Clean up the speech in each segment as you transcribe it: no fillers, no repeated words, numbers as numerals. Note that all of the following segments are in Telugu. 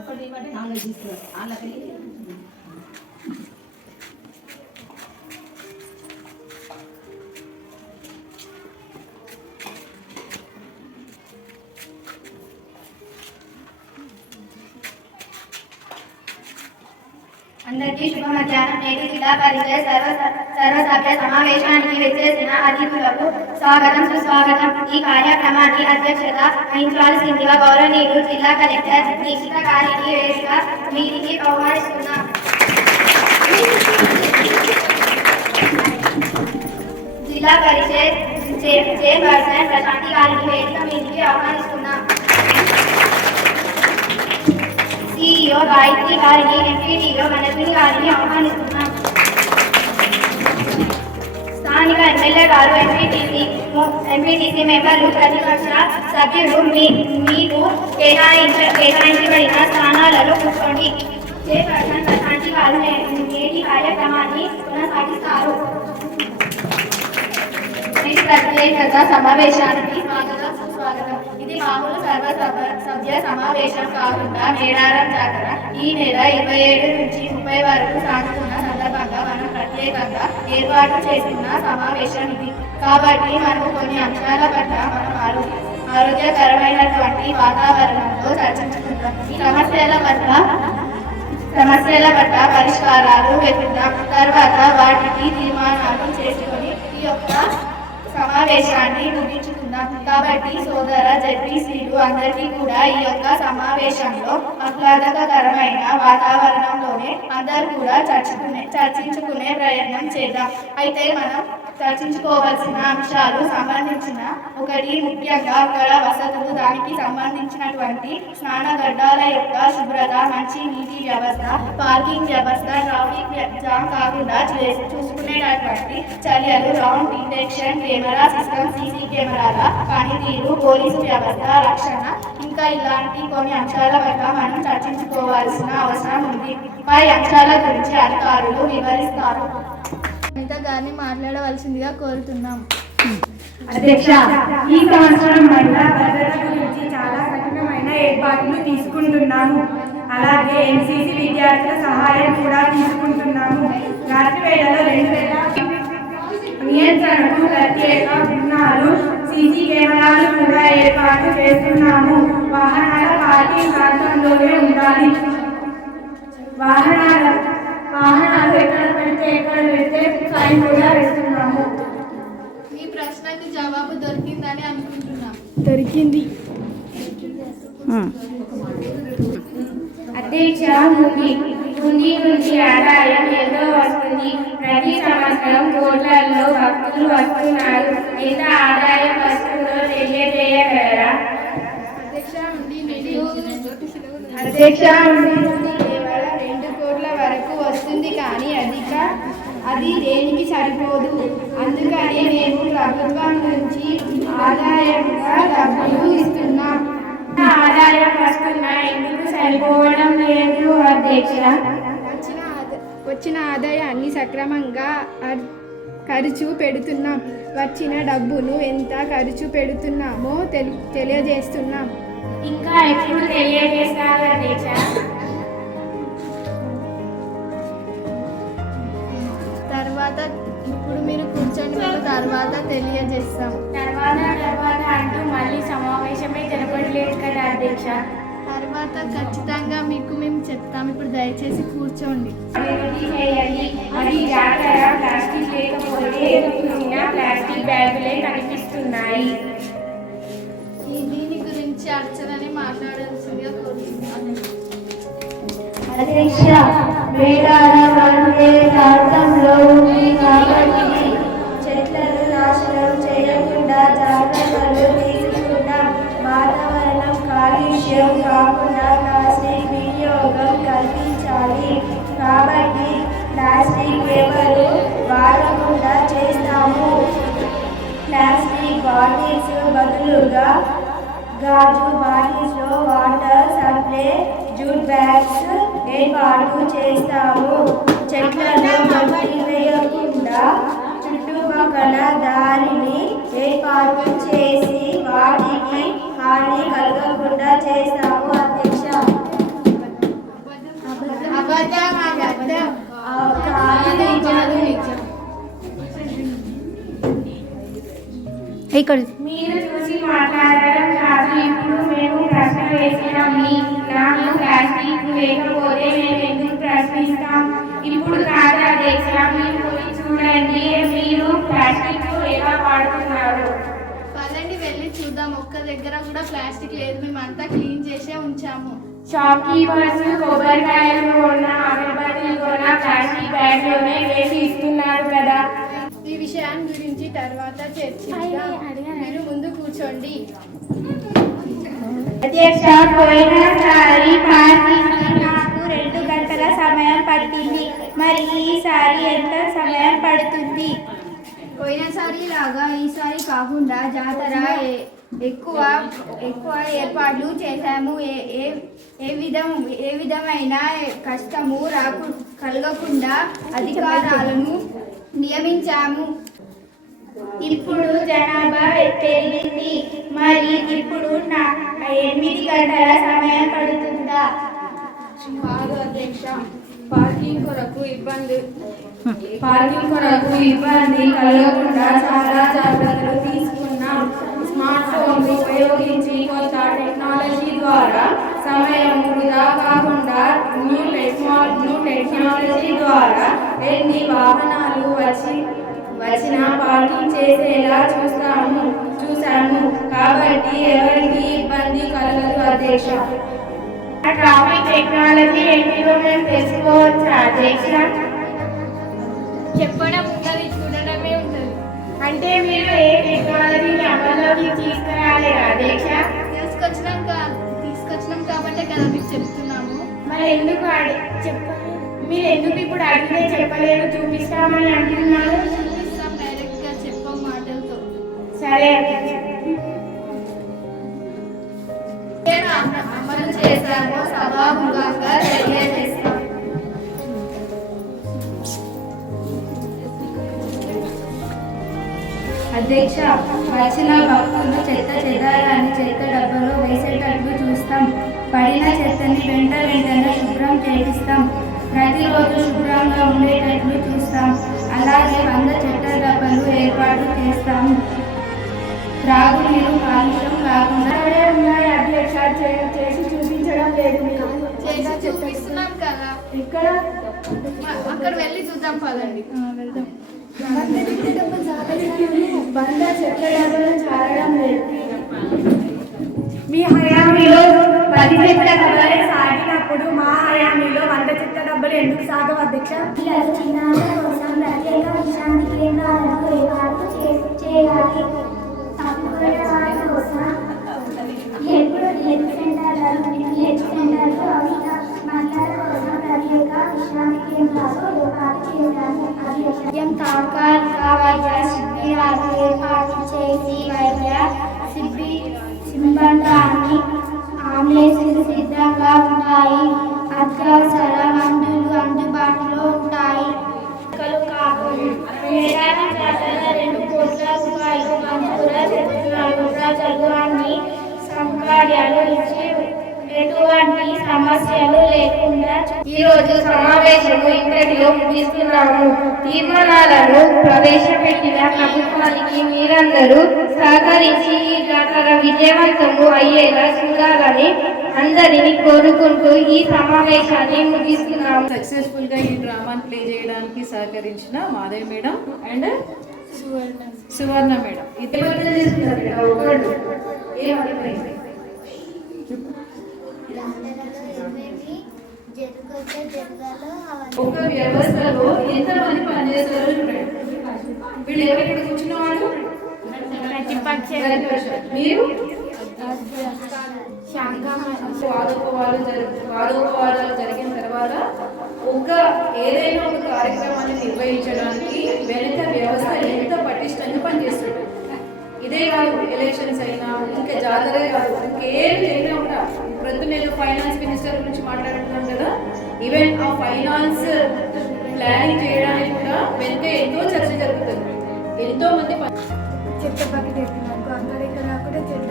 ఒకటి ఏమంటే 4 తీసుకోవాలి వాళ్ళకి అందరికీ శుభ మధ్యాహ్నం. నేటి జిల్లా పరిషత్ సర్వసభ్య సమావేశానికి విచ్చేసిన అతిథులకు స్వాగతం సుస్వాగతం. ఈ కార్యక్రమాన్ని అధ్యక్షత వహించాల్సిందిగా గౌరవనీయులు జిల్లా కలెక్టర్ దీక్షిత గారిని వేదిక మీదికి ఆహ్వానిస్తున్నాం. జిల్లా పరిషత్ చైర్పర్సన్ ప్రశాంతి గారిని వేదిక మీదికి ఆహ్వానిస్తున్నాం. CEO గాయత్రి గారిని, ఎంపీడీఓ మనస్విని గారిని ఆహ్వానిస్తున్నాం. స్థానిక ఎమ్మెల్యే గారు, ఎంపీటీసీ మెంబర్లు, ప్రతిపక్ష సభ్యులు మీకు కేటాయించబడిన స్థానాలలో కూర్చోండి. చైర్పర్సన్ ప్రశాంతి గారు నేటి కార్యక్రమాన్ని కొనసాగిస్తారు. ప్రత్యేకత సమావేశానికి స్వాగతం సుస్వాగతం. ఇది మామూలు సభ్య సమావేశం కాకుండా మేడారం జాతర ఈ నెల 27 నుంచి 30 వరకు సాగుతున్న సందర్భంగా మనం ప్రత్యేకంగా ఏర్పాటు చేస్తున్న సమావేశం ఇది. కాబట్టి మనం కొన్ని అంశాల పట్ల మనం ఆరోగ్యకరమైనటువంటి వాతావరణంలో చర్చించుకుంటాం. సమస్యల పట్ల పరిష్కారాలు వెతుకుతాం. తర్వాత వాటికి తీర్మానాలు చేసుకొని ఈ యొక్క సమావేశాన్ని ముగించుకుందాం. కాబట్టి సోదర జడ్పీసీలు అందరికీ కూడా ఈ యొక్క సమావేశంలో ఆహ్లాదకరమైన వాతావరణంలోనే అందరూ కూడా చర్చించుకునే ప్రయత్నం చేద్దాం. అయితే మనం చర్చించుకోవాల్సిన అంశాలు సంబంధించిన ఒకటి ముఖ్యంగా అక్కడ వసతులు, దానికి సంబంధించినటువంటి స్నానగడ్డాల యొక్క శుభ్రత, మంచి నీటి వ్యవస్థ, పార్కింగ్ వ్యవస్థ, ట్రాఫిక్ జామ్ కాకుండా చూసుకునేటటువంటి చర్యలు, round detection camera system, CC కెమెరాల పనితీరు, పోలీసు వ్యవస్థ, రక్షణ, ఇంకా ఇలాంటి కొన్ని అంశాల పట్ల మనం చర్చించుకోవాల్సిన అవసరం ఉంది. పై అంశాల గురించి అధికారులు వివరిస్తారు. అనిత గారిని మాట్లాడవలసిందిగా కోరుతున్నాం. అధ్యక్ష, ఈ సంవత్సరం మహిళా భద్రత గురించి చాలా కఠినమైన ఏర్పాట్లు తీసుకుంటున్నాము. అలాగే ఎన్సీసీ విద్యార్థుల సహాయం కూడా తీసుకుంటున్నాము. రాత్రి వేళలో 2 నియంత్రణకు ప్రత్యేక బృందాలు, సీసీ కెమెరాలు కూడా ఏర్పాటు చేస్తున్నాము. వాహనాల పార్కింగ్ ప్రాంతంలోనే ఉండాలి. వాహనాలు ఎక్కడ పెడితే ఫైన్ కూడా వేస్తున్నాము. మీ ప్రశ్నకి జవాబు దొరికిందని అనుకుంటున్నాం. దొరికింది. అధ్యక్ష, హుండీ నుంచి ఆదాయం ఎంతో వస్తుంది. ప్రతి సంవత్సరం కోట్లలో భక్తులు వస్తున్నారు. ఎంత ఆదాయం వస్తుందో తెలియజేయగలరా? అధ్యక్ష, హుండీ నుండి కేవలం 2 కోట్ల వరకు వస్తుంది, కానీ అది దేనికి సరిపోదు. అందుకని మేము ప్రభుత్వం నుంచి ఆదాయంగా డబ్బులు ఇస్తున్నాం. ఆదాయం వస్తున్నా ఎందుకు సరిపోవడం లేదు అధ్యక్ష? వచ్చిన ఆదాయాన్ని సక్రమంగా ఖర్చు పెడుతున్నాం. వచ్చిన డబ్బును ఎంత ఖర్చు పెడుతున్నామో తెలియజేస్తున్నాం. ఇంకా ఎప్పుడు తెలియజేస్తారు అధ్యక్ష? ఇప్పుడు మీరు కూర్చొని మేము తర్వాత తెలియజేస్తాం. తర్వాత అంటూ మళ్ళీ సమావేశమే జరపట్లేదు కదా అధ్యక్ష? తర్వాత ఖచ్చితంగా మీకు మేము చెప్తాం. ఇప్పుడు దయచేసి కూర్చోండి. అది జాతర ప్లాస్టిక్ లేకపోతే ప్లాస్టిక్ బ్యాగులే కనిపిస్తున్నాయి. దీని గురించి అర్చనని మాట్లాడాల్సిందిగా కోరుతున్నాను. అధ్యక్ష, మేడారం అంటే ప్రాంతంలో ఉంది కాబట్టి చెట్లను నాశనం చేయకుండా జాగ్రత్తలు తీసుకుంటాం. వాతావరణం కాలుష్యం కాకుండా ప్లాస్టిక్ వినియోగం కల్పించాలి. కాబట్టి ప్లాస్టిక్ పేపర్లు వాడకుండా చేస్తాము. ప్లాస్టిక్ బాటిల్స్ బదులుగా గాజు బాటిల్స్లో వాటర్ సప్లై, జూట్ బ్యాగ్స్ ఏర్పాటు చేస్తాము. చెట్లను మట్టి వేయకుండా చుట్టుపక్కల మొక్కల దారిని ఏర్పాటు చేసి వాటికి హాని కలగకుండా చేస్తాము అధ్యక్ష. మీరు చూసి మాట్లాడడం కాదు. ఇప్పుడు మేము ప్రశ్న వేసినాం. నాకు ప్లాస్టిక్ లేకపోతే మేము ఎందుకు ప్రశ్నిస్తాం? ఇప్పుడు కాదు అధ్యక్ష, మీరు పోయి చూడండి మీరు ప్లాస్టిక్ ఎలా వాడుతున్నారు. పదండి వెళ్ళి చూద్దాం. ఒక్క దగ్గర కూడా ప్లాస్టిక్ లేదు, మేమంతా క్లీన్ చేసే ఉంచాము. షాప్ కీపర్స్ కొబ్బరికాయలు కొన్న అగరబత్తీలు కొన్న ప్లాస్టిక్ బ్యాగ్లోనే వేసి ఇస్తున్నారు కదా. ఈ విషయాన్ని గురించి తర్వాత చర్చిద్దాం. మీరు ముందు కూర్చోండి. అధ్యక్ష, పోయినసారి నాకు 2 గంటల సమయం పట్టింది. మరి ఈసారి ఎంత సమయం పడుతుంది? పోయినసారి లాగా ఈసారి కాకుండా జాతర ఎక్కువ ఏర్పాట్లు చేశాము. ఏ విధమైన కష్టము కలగకుండా అధికారులను నియమించాము. ఇప్పుడు జనాభా పెరిగింది. మరి ఇప్పుడు 8 గంటల సమయం పడుతుందా? కాదు అధ్యక్ష, పార్కింగ్ కొరకు ఇబ్బంది కలగకుండా చాలా జాగ్రత్తలు తీసుకున్నాం. స్మార్ట్ ఫోన్లు ఉపయోగించి కొత్త టెక్నాలజీ ద్వారా సమయం వృధా కాకుండా న్యూ టెక్నాలజీ ద్వారా ఎన్ని వాహనాలు వచ్చినా పార్కింగ్ చేసేలా చూసాము. కాబట్టి ఎవరికి ఇబ్బంది కలగదు అధ్యక్ష. ట్రాఫిక్ టెక్నాలజీ ఏంటిదో మేము తెలుసుకోవచ్చా అధ్యక్ష? చెప్పడం ఉండదు, చూడడమే ఉంటుంది. అంటే మీరు ఏ టెక్నాలజీని అమల్లోకి తీసుకురాలేదా అధ్యక్ష? తీసుకొచ్చినాం కాబట్టే కదా మీకు చెప్తున్నాము. మరి ఎందుకు మీరు ఎందుకు ఇప్పుడు అడిగితే చెప్పలేదు, చూపిస్తామని అంటున్నారు? చూపిస్తాం, డైరెక్ట్ గా చెప్పం మాటలతో. సరే అమలు చేశాము, సభాముఖంగా తెలియజేస్తాం. అధ్యక్ష, వచ్చిన భక్తులు చెత్త చెదారాన్ని చెత్త డబ్బాలో వేసేటట్లు చూస్తాం. పడిన చెత్తని వెంటనే శుభ్రం చేపిస్తాం. ప్రతిరోజు శుభ్రంగా ఉండేటట్లు చూస్తాం. అలాగే 100 చెత్త డబ్బాలు ఏర్పాటు చేస్తాము. త్రాగునీరు కాలుష్యం కాకుండా ఉన్నాయి అధ్యక్ష. చేసి చూపించడం లేదు మీరు. చేసి చూపిస్తున్నాం కదా. ఇక్కడ అక్కడ వెళ్ళి చూద్దాం, పదండి. వెళ్దాం. బంద చెత్త డబ్బాలు చాలడం లేదు. మీ హయామీలో 10 చెత్త డబ్బాలే సాగినప్పుడు మా హయామీలో 100 చెత్త డబ్బాలు ఎందుకు సాగవు అధ్యక్ష? చిన్నారుల కోసం ప్రత్యేక విశ్రాంతి కేంద్రాలను ఏర్పాటు చేయాలి. తక్కువ వారి కోసం ఎప్పుడు హెల్త్ సెంటర్లు మహిళల కోసం ప్రత్యేక విశ్రాంతి కేంద్రాలు ఏర్పాటు చేయాలి. తాత్కాలిక వైద్య శిబిరాలు ఏర్పాటు చేసి వైద్య సిబ్బంది అంబులెన్సులు సిద్ధంగా ఉంటాయి. అత్యవసర మందులు అందుబాటులో ఉంటాయి. ఏడాది జాతర 2 కోట్ల రూపాయలు మంజూరు చేస్తున్నారు. ప్రజలు అన్ని సౌకర్యాలు ఇచ్చి ఎటువంటి సమస్యలు లేకుండా ఈ రోజు సమావేశము ఇంతటిలో ముగిస్తున్నాము. తీర్మానాలను ప్రవేశపెట్టిన ప్రభుత్వానికి మీరందరూ సహకరించి ఈ జాతర విజయవంతము అయ్యేలా చూడాలని అందరినీ కోరుకుంటూ ఈ సమావేశాన్ని ముగిస్తున్నాము. సక్సెస్ఫుల్ గా ఈ డ్రామాని ప్లే చేయడానికి సహకరించిన Madhavi madam and Suvarna madam. ఒక వ్యవస్థలో ఎంతమంది పనిచేస్తారో చూడండి. వీళ్ళు ఎవరు కూర్చున్న వాళ్ళు మీరు వాదోపవాదాలు జరిగిన తర్వాత ఏదైనా ఒక కార్యక్రమాన్ని నిర్వహించడానికి వెనుక వ్యవస్థ ఎంత పటిష్టంగా పనిచేస్తుంది. ఇదే కాదు, ఎలక్షన్స్ అయినా ఇంకా జాతరే కాదు, ఇంకేం చేయడం కూడా ప్రొద్దున నేను ఫైనాన్స్ మినిస్టర్ గురించి మాట్లాడుతున్నాం కదా, ఈవెన్ ఆ ఫైనాన్స్ ప్లానింగ్ చేయడానికి కూడా వెనుక ఎంతో చర్చ జరుగుతుంది. ఎంతో మంది చెత్త పక్కన పెట్టినారు అక్కడిక్కడ కూడా చెత్త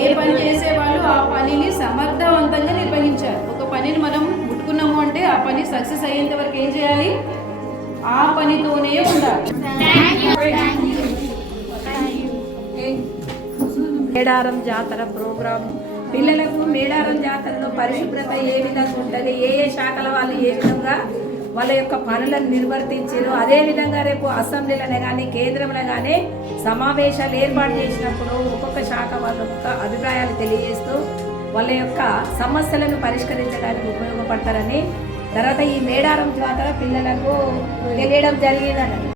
ఏ పని చేసేవాళ్ళు ఆ పనిని సమర్థవంతంగా నిర్వహించారు. ఒక పనిని మనం ముట్టుకున్నాము అంటే ఆ పని సక్సెస్ అయ్యేంత వరకు ఏం చేయాలి? ఆ పనితోనే ఉండాలి. మేడారం జాతర ప్రోగ్రాం పిల్లలకు మేడారం జాతరలో పరిశుభ్రత ఏ విధంగా ఉంటుంది, ఏ ఏ శాఖల వాళ్ళు ఏ విధంగా వాళ్ళ యొక్క పనులను నిర్వర్తించారు, అదేవిధంగా రేపు అసెంబ్లీలోనే కానీ కేంద్రంలో కానీ సమావేశాలు ఏర్పాటు చేసినప్పుడు ఒక్కొక్క శాఖ వాళ్ళ యొక్క అభిప్రాయాలు తెలియజేస్తూ వాళ్ళ యొక్క సమస్యలను పరిష్కరించడానికి ఉపయోగపడతారని తర్వాత ఈ మేడారం జాతర పిల్లలకు తెలియడం జరిగిందన్నది.